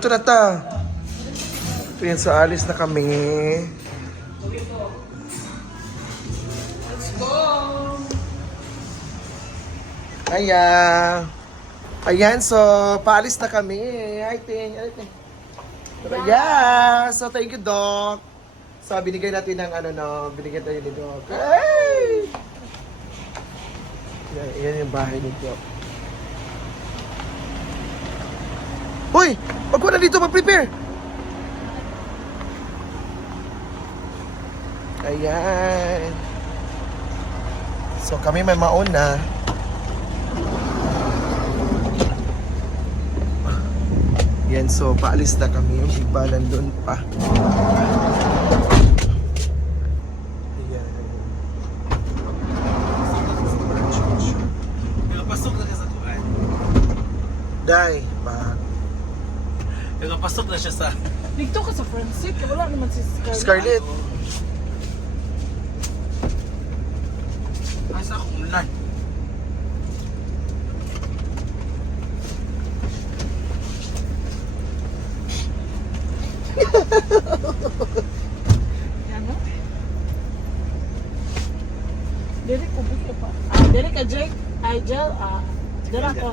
Ito na ta. Ayan, so alis na kami. Let's go! Ayan, so paalis na kami. Ay, ting. Yeah, so thank you, Doc. So binigay natin ng binigay tayo ni Doc. Hey! Yan yung bahay ni Doc. Hoy! Wag ko na dito mag-prepare! Ayan. So kami may mauna. Yan, so paalis na kami. Yung iba nandun pa. Ayan. Nakapasok na siya sa tuwan. Day, pa. Nakapasok na siya sa... Dito ka sa Francine, wala naman si Scarlett. Scarlett. Asa ako umulan. Ano? Derek ko buka pa. Derek ka Jake. Ay, Jel. Dara ko.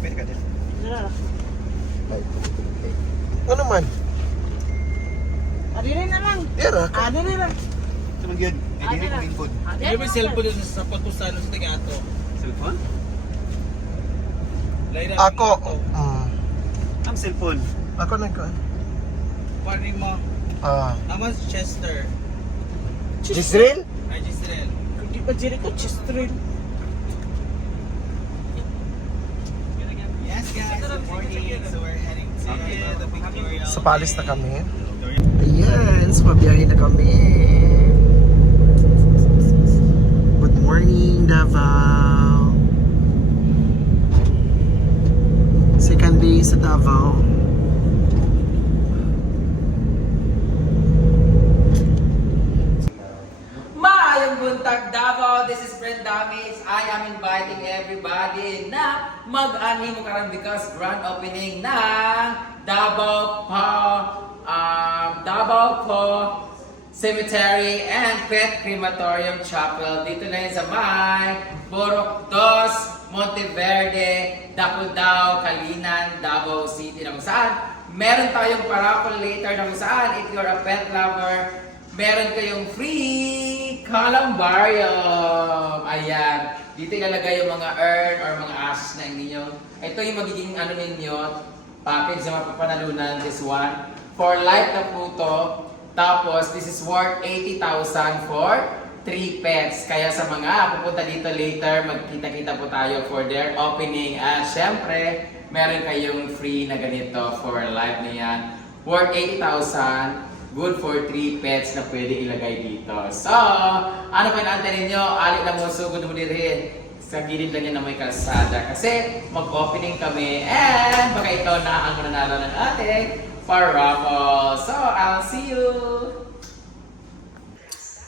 Pwede ka din. Dara. Ano man? Dili na lang. Tira. Dili lang. Ito lang yun. Hindi ko input. Hindi ba cellphone yun sa patusan sa taga-ato? Cellphone? Ako. Ang cellphone. Ako nagkaan. Pari mo. Naman si Chester. Gisrel? Ay, Gisrel. Hindi pa Derek ko Chistril. Yes, guys. Good morning. So we're heading to the Victoria. So paalis na kami. Ayan, so mabiyahe na kami. Good morning, Davao. Second day sa Davao. Maayong buntag Davao, this is Brent Damis. I am inviting everybody na mag-ani mo karon because grand opening ng Davao Po Cemetery and Pet Crematorium Chapel. Dito na yun sa may Borok 2, Monteverde, Dakudao, Kalinan, Davao City na kung saan meron tayong paraffle later na kung saan if you're a pet lover, meron kayong free columbarium. Ayan. Dito ilalagay yung mga urn or mga ashes na ninyo. Ito yung magiging ano ninyo, package na mapapanalunan. This one. For life na po to. Tapos, this is worth 80,000 for 3 pets. Kaya sa mga pupunta dito later, magkita-kita po tayo for their opening. At syempre, meron kayong free na ganito for life na yan. Worth 80,000. Good for 3 pets na pwede ilagay dito. So, ano pa inaantay ninyo? Ali na mo, sugod mo rin. Sa gilid lang yan na may kalsada. Kasi mag-opening kami and baka ikaw na ang mananalo ng ating paraffle. So, I'll see you!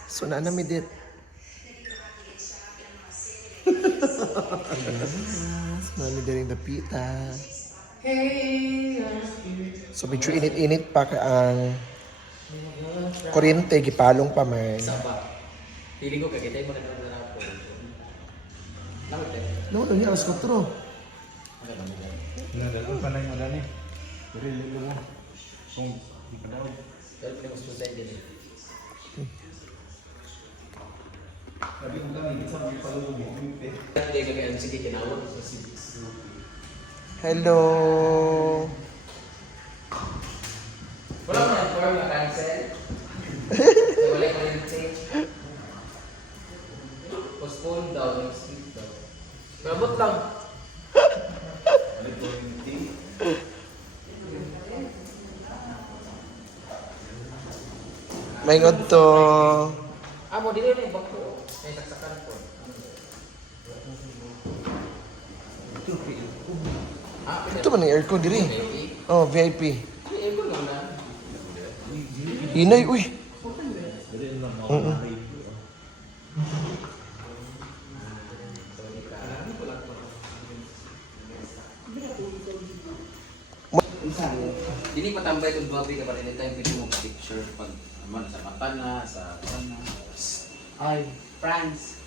So na namin dit. Yes, namin din the pita. So medyo init-init pa ka ang kuryente, gipalong pa man. Saba. Pili ko kagitay mo na naman po. Bakit eh? No, ano alas 4. Nadalo pa na yung ano eh. Pero lilo mo. Kung di pa daw. Pero pinag susay din eh. Sabi ko lang, hindi sa mga palulong mo. Hindi kagaya sige kinawag. Hello. Wala mo na form na cancel. Wala ko yung change. Postpone daw, next week daw. Mabot lang. May god to. Mo dili na yung bangko. May saksakan po. Ito man yung aircon diri. Oh, VIP. Ego na. Inay, uy. Dili patambay itong Bobby ka para anytime pwede mo picture pag sa mata na, sa ano. Ay, France.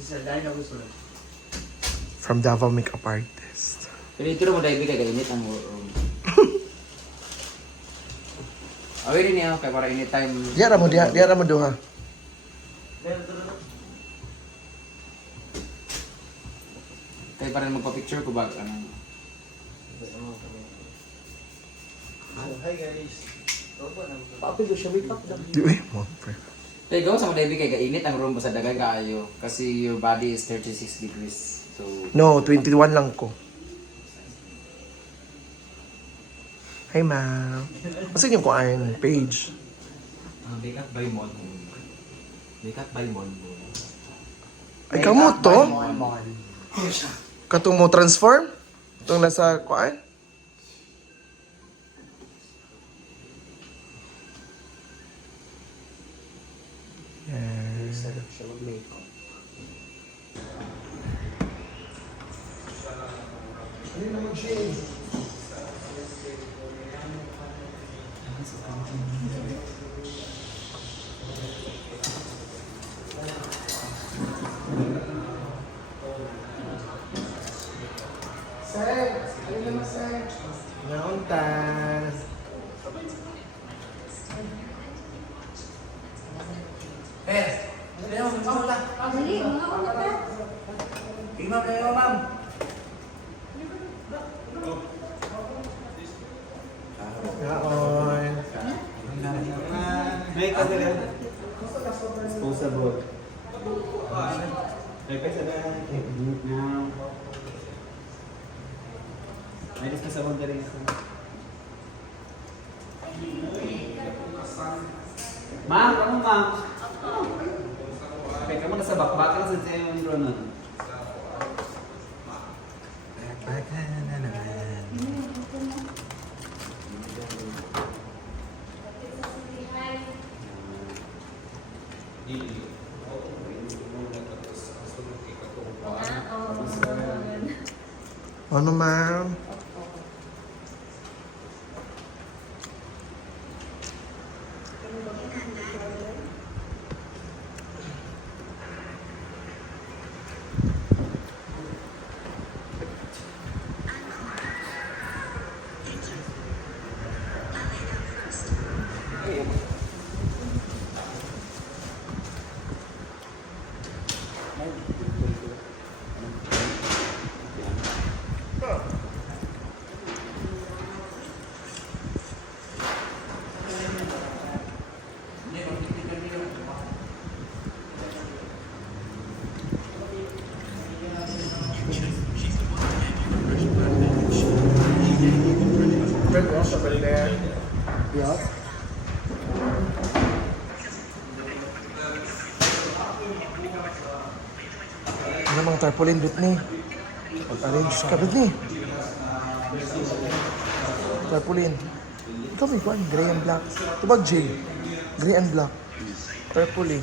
This is a guy that was with. From Davao Makeup Artist. Pero ito mo dahil kay init ang room. Away rin niya kay para anytime. Diara mo duha. Kaya para magpa-picture ko ba ano. Hi guys. Papi ko siya, may pakdam. Uy, mo. Pre. Kaya gawa sa mga dahil kay init ang room basta dagay kaayo kasi your body is 36 degrees. So No, 21 lang ko. Hi, ma'am. Kasi yung kuan page. Makeup by Mon. Makeup by Mon. Ay, kamo to? Katong mo transform? Itong nasa kuan? Yes. Sir, ano naman sir? Nauntas. Naon. May ka nila. Disposable. May pa sa daan. May disposable na rin. Ma'am, ano ma'am? Okay, kamu nasa bakbak lang sa Zion Ronan. Ano, ma'am? Red also over there. Yeah. Ano mga tarpaulin dito ni? Arrange ka dito ni. Tarpaulin. Ikaw may kuhan, gray and black. Tubag J. Gray and black. Tarpaulin.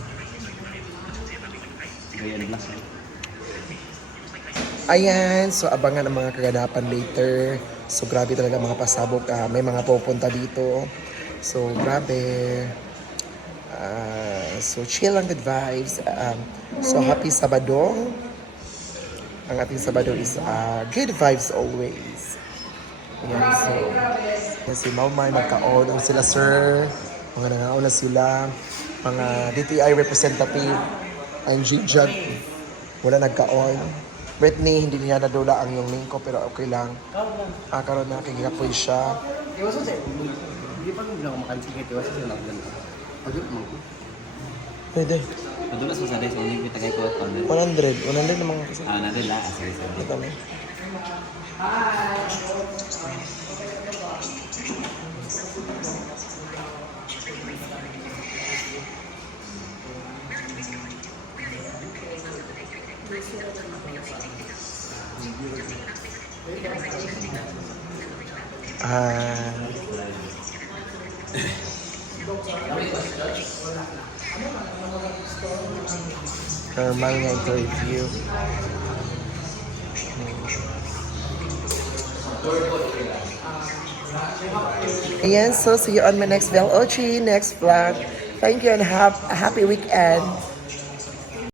Ayan, so abangan ang mga kaganapan later. So grabe talaga mga pasabog. May mga pupunta dito. So grabe. So chill lang, good vibes. So happy Sabado. Ang ating Sabado is good vibes always. Ayan, so si Maumay magkaon ang sila sir. Mga nangauna sila. Mga DTI representative. Ang G-Jug. Wala nagkaon. Britney, hindi niya nadula ang yung link ko pero okay lang. Karoon na, kikapoy siya. Iwasan sa'yo. Hindi pa nung ako makansikit. Iwasan sa'yo lang ganun. Pagod mo. Pwede. Padulas mo sa days, only kita kay ko at 100. 100 naman kasi. nadila. Sige. Ito mo. Normal nga interview. Ayan, so see you on my next VLOG, next vlog. Thank you and have a happy weekend.